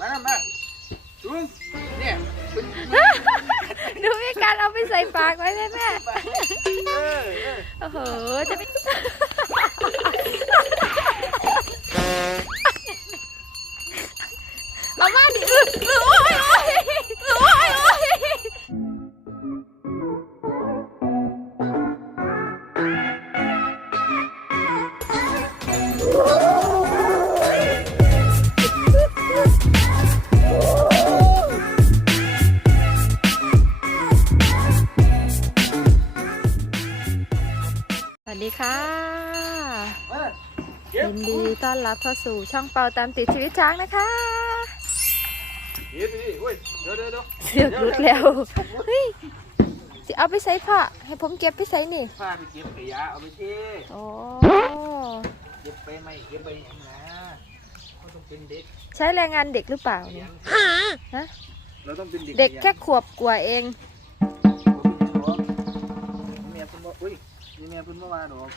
มามามาลุงเนี่ยดูมีการเอาไปใส่ปากไว้แม่แม่ เออเออ โอ้โห จะไป ยินดีต้อนรับเข้าสู่ช่องเปาตามติดชีวิตช้างนะคะเก็บดิเว้ยเดี๋ยวเดี๋ยวเดี๋ยวเสือกรุดแล้วเฮ้ยสิเอาไปใส่ผ้าให้ผมเก็บไปใส่นี่พาไปเก็บขยะเอาไปเทโอ้เก็บไปไหมเก็บไปยังนะเขาต้องเป็นเด็ก ใช้แรงงานเด็กหรือเปล่าเนี่ยฮะเราต้องเป็นเด็กเด็กแค่ขวบกว่าเองเมียเพิ่นบอกอุ้ยนี่เมียเพิ่นบ่มาดอก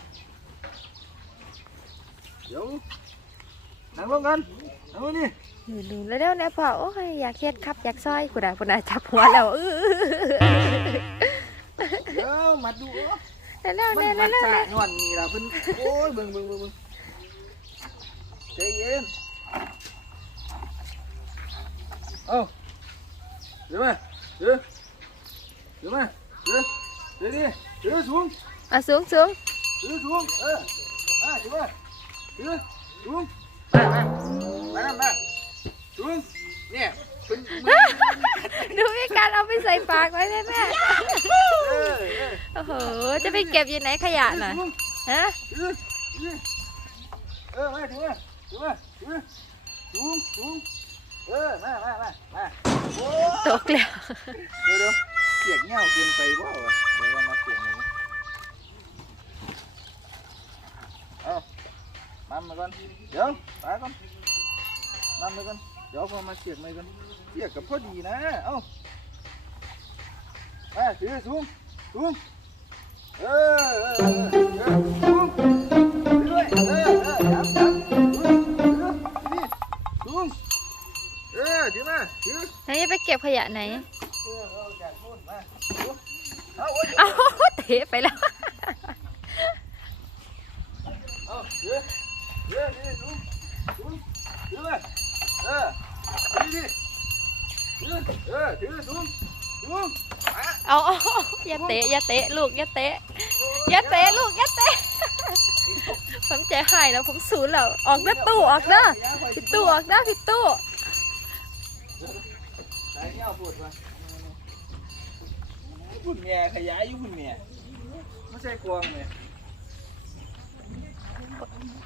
เดี๋ยวนั่งลงกันนั่งลงนี่ดูดูแล้วเดี๋ยวนะพ่อโอ้ยอยากเฮ็ดครับอยากซอยกูได้คุณอาจับหัวแล้วเออเดี๋ยวมาดูเอ้อแล้วมันแล้วมัแล้วนแล้วสะนวลนี่ล่ะเพิ่นโอ้ยเบิ่งเบิ่งเบิ่งเบิ่งใจเย็นเอ้าเดี๋ยวมาเดี๋ยวเดี๋ยวมาเดี๋ยวเดี๋ยวดิเดี๋ยวสูงอะสูงสูงเดี๋ยวสูงเออมาเดี๋ยวมา เดี๋ยวสูงมามามามามาสูงเนี่ยเพิ่นมือดูมีการเอาไปใส่ปากไว้แม่แม่เออเออโอ้โห จะไปเก็บอยู่ไหนขยะน่ะสูงฮะเออเออเออมาถึงมาถึงมาถึงมาสูงสูงเออมามามามาโอ้ตกแล้วเดี๋ยวเดี๋ยวเสียงเงี้ยวเกินไปบ่าวะเดี๋ยวเรามาเสียงหน่อยนะเอา มามาก่อนเดี๋ยวไปก่อนมามาก่อนเดี๋ยวพอมาเสียงใหมก่อนเสียงกับพอดีนะเอ้ามาถือสูงสูงเออเออเออสูงด้วยเออเออจับจับสูงนี่สูงเออถือมาถือไหนจะไปเก็บขยะไหนเออเอาจากนู่นมาเอาโอ้ยเอาเตะไปแล้ว เอาอย่าเตะอย่าเตะลูกอย่าเตะอย่าเตะลูกอย่าเตะผมใจหายแล้วผมสูญแล้วออกนะตู้ออกนะพี่ตู้ออกนะพี่ตู้หุ่นแม่ขยายอยู่หุ่นแม่ไม่ใช่กวางเลย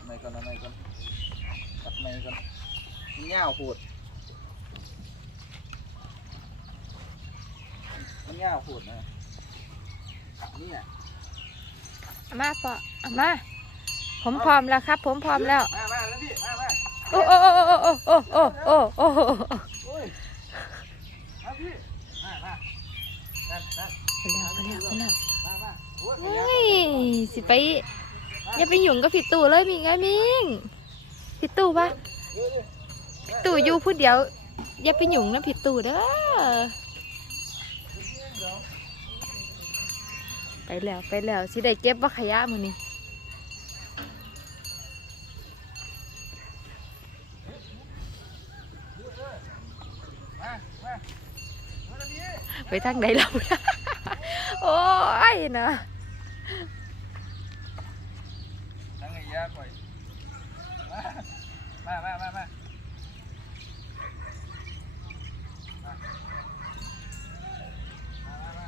ไม่ก่อนนะไม่ก่อนตัดไม่ก่อนเงี้ยวปวดมันเงี้ยวปวดนะนี่อะเอามาปอเอามา ผมพร้อมแล้วครับ ผมพร้อมแล้ว มามาแล้วพี่มามาโอ้โอ้โอ้โอ้โอ้โอ้โอ้โอ้โอ้โอ้ยมาพี่มามานั่นนั่นไปแล้วไปแล้วไปแล้วมามาโอ้ยเฮ้ยสิไป อย่าไปหยุ่งกับผิดตู้เลยมิงไอ้มิงผิดตู้ปะผิดตู้อยู่ผู้เดียว อย่าไปหยุ่งนะผิดตู้เด้อไปแล้วไปแล้วสิได้เก็บว่าขยะมือนี่ไปทางใดเราโอ้ยนะ นั่งไงยาก่อยมามามามา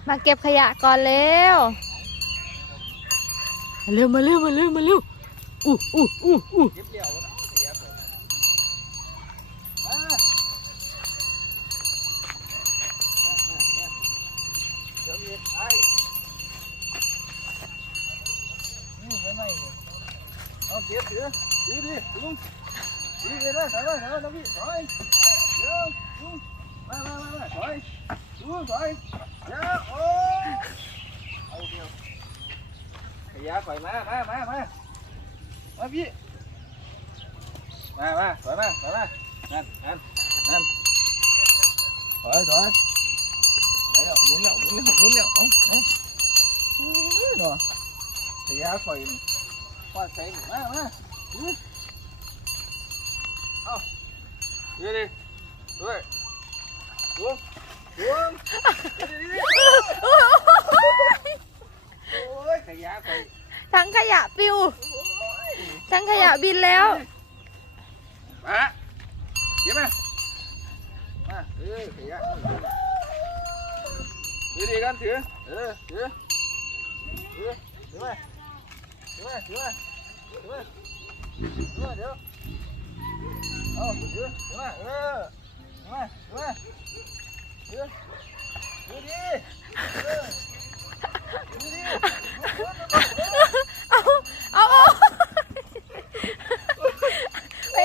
มาเก็บขยะก่อนเร็ว มาเร็วมาเร็วมาเร็วมาเร็วอู้อู้อู้อู้เก็บเดี่ยวนะขยะก่อยมา Nó tiếp chứ. Đi đi, đúng. Đi đi đó, đó đó, nó bị rồi. Đúng, đúng. Ba ba ba rồi. Đúng rồi. Dạ, ô. Ai điều. Dạ, khỏi má, má, má, má. Má bị. Má, má, khỏi má, khỏi má. Nhanh, nhanh, nhanh. khỏi khỏi, Đấy rồi, muốn nhậu, muốn nhậu, muốn nhậu. Không, không. Rồi. Thì ra khỏi ปล่อยมามามามามาพี่มามาถอยมาถอยมานั่นนั่นนั่นนั่นถอยถอยไปแล้วหมุนแล้วหมุนแล้วหมุนแล้วเอาเอาโอ้ยเนาะขยะข่อยนี่วาดใส่มามาอือเอาเดี๋ยวดิด้วยดวงดวงเดี๋ยวดิเดี๋ยวดิโอ้ยขยะข่อยถังขยะปิวถังขยะบินแล้วมาเดี๋ยมมาเออขยะถือดีกันถือเออถือถือถือมาถือมาถือมาถือมาถือมาเดี๋ยวเอาถือถือมาเออถือมาถือมาถือถือดีเออถือดีเอาเอาเอาไ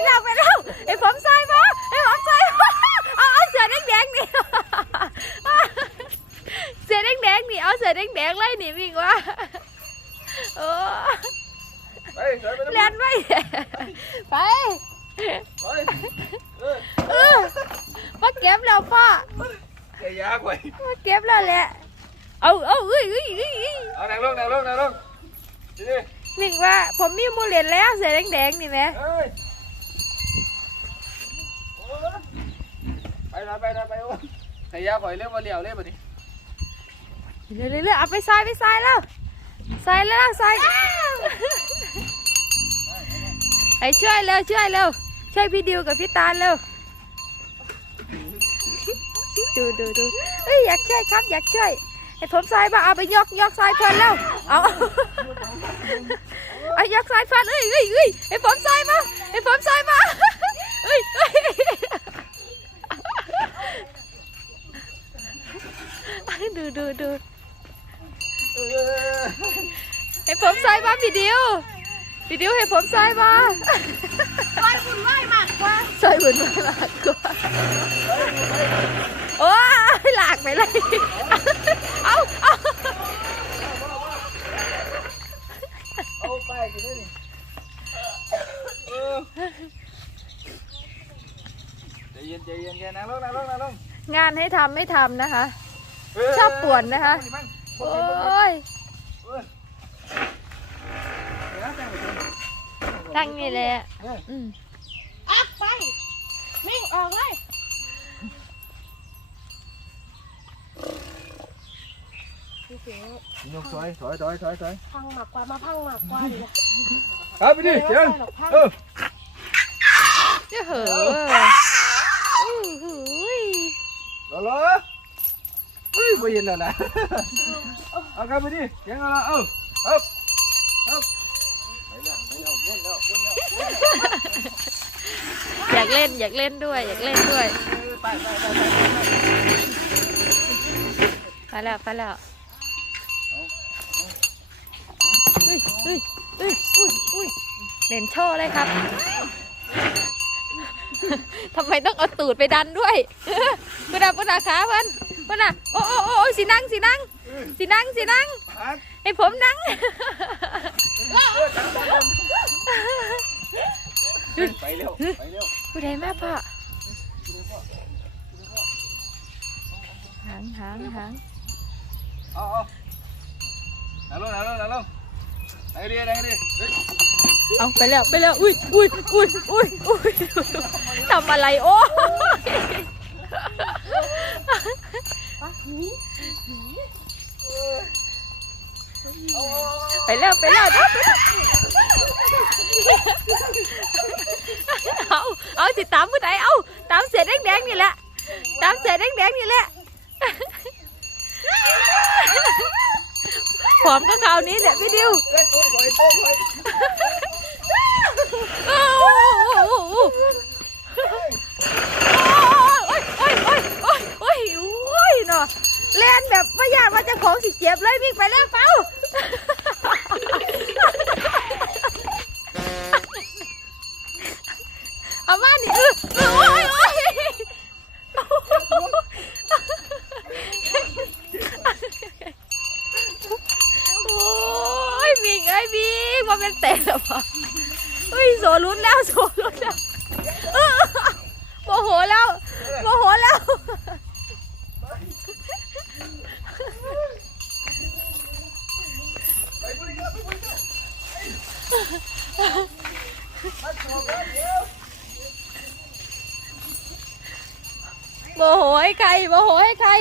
เอาเอาเสือแดงๆนี่เสือแดงๆนี่เอาเสือแดงๆไล่หนีวิ่งวะโอ้ไปใส่ไปเล่นไปไปไปเออเออมาเก็บแล้วพ่อขยะข่อยมาเก็บแล้วแหละเอาเอาเอ้ยเอ้ยเอ้ยเอ้ยเอานั่งลงนั่งลงนั่งลงดีดีวิ่งว่าผมมีหมูเหรียญแล้วเสือแดงๆนี่แหมเอ้ยโอ้ยไปนะไปนะไปโอ้ยขยะข่อยเร็วมาเลี้ยวเร็วมาดิเรื่อยๆเอาไปใส่ไปใส่แล้ว ใส่แล้วใส่ไอ้ช่วยเร็วช่วยเร็วช่วยพี่ดิวกับพี่ตาลเร็วดูดูดูเอ้ยอยากช่วยครับอยากช่วยไอ้ผมใส่มาเอาไปยกยกใส่เพิ่นแล้วเอาเอายกใส่เพิ่นเอ้ยเอ้ยเอ้ยไอ้ผมใส่มาไอ้ผมใส่มาเอ้ยเอ้ยดูดูดูเออ ให้ผมใส่มาพี่ดิวพี่ดิวให้ผมใส่มาซอยบุญไหวมากกว่าใส่บุญมาหลากกว่าโอ้ยหลากไปเลยเอาเอาเอาไปกินได้ดิเออใจเย็นใจเย็นใจนั่งลงนั่งลงนั่งลงงานให้ทำไม่ทำนะคะเออชอบป่วนนะคะมั่งโอ้ย เออเดี๋ยวนะตั้งไว้ก่อน ตั้งนี่แหละเอออืมอักไปมิ่งออกเลยพี่เสียงยกถอยถอยถอยถอยถอยพังมากกว่ามาพังมากกว่าดิเอาไปดิเดี๋ยวเออเจ้าเหอะอู้หูยรอรอเฮ้ยไม่เห็นแล้วนะเอากลับไปดิเสียงเอาละเอาเอาเอา อยากเล่นอยากเล่นด้วย อยากเล่นด้วยเออไปไปไปไปไปไปแล้วไปแล้วอุ้ยอุ้ยอุ้ยอุ้ยอุ้ยเล่นโชว์เลยครับทำไมต้องเอาตูดไปดันด้วยพุดาพุดาขาเพิ่นพุดาโอ้โอ้โอ้โอ้สินั่งสินั่งสินั่งสินั่งฮักให้ผมนั่ง ไปเร็วไปเร็วผู้ใดมาพ่อหางหางหางเอาเอานั่งลงนั่งลงนั่งลงนั่งดินั่งดิเฮ้ยเอาไปแล้วไปแล้วอุ้ยอุ้ยอุ้ยอุ้ยอุ้ยทำอะไรโอ้ยปะหนีเอา ไปแล้วไปแล้วเอาเอาสิตามผู้ใดเอาตามเสือแดงๆนี่แหละตามเสือแดงๆนี่แหละผอมก็คราวนี้แหละพี่ดิว เป็นเตะหรอปะเฮ้ยโซลุ้นแล้วโซลุ้นแล้วโมโหแล้วโมโหแล้วโมโหให้ใครโมโหให้ใคร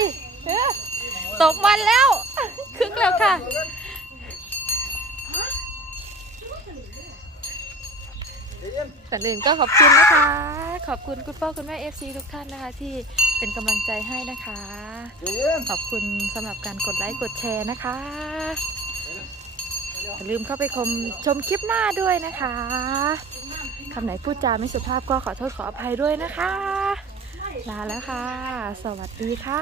ตกมันแล้วคึกแล้วค่ะ ก่อนอื่นก็ขอบคุณนะคะ ขอบคุณคุณพ่อคุณแม่เอฟซีทุกท่านนะคะ ที่เป็นกำลังใจให้นะคะเดี๋ยวเย็นขอบคุณสำหรับการกดไลค์กดแชร์นะคะ อย่าลืมเข้าไปชมชมคลิปหน้าด้วยนะคะคำไหนพูดจาไม่สุภาพก็ขอโทษขออภัยด้วยนะคะ ลาแล้วค่ะ สวัสดีค่ะ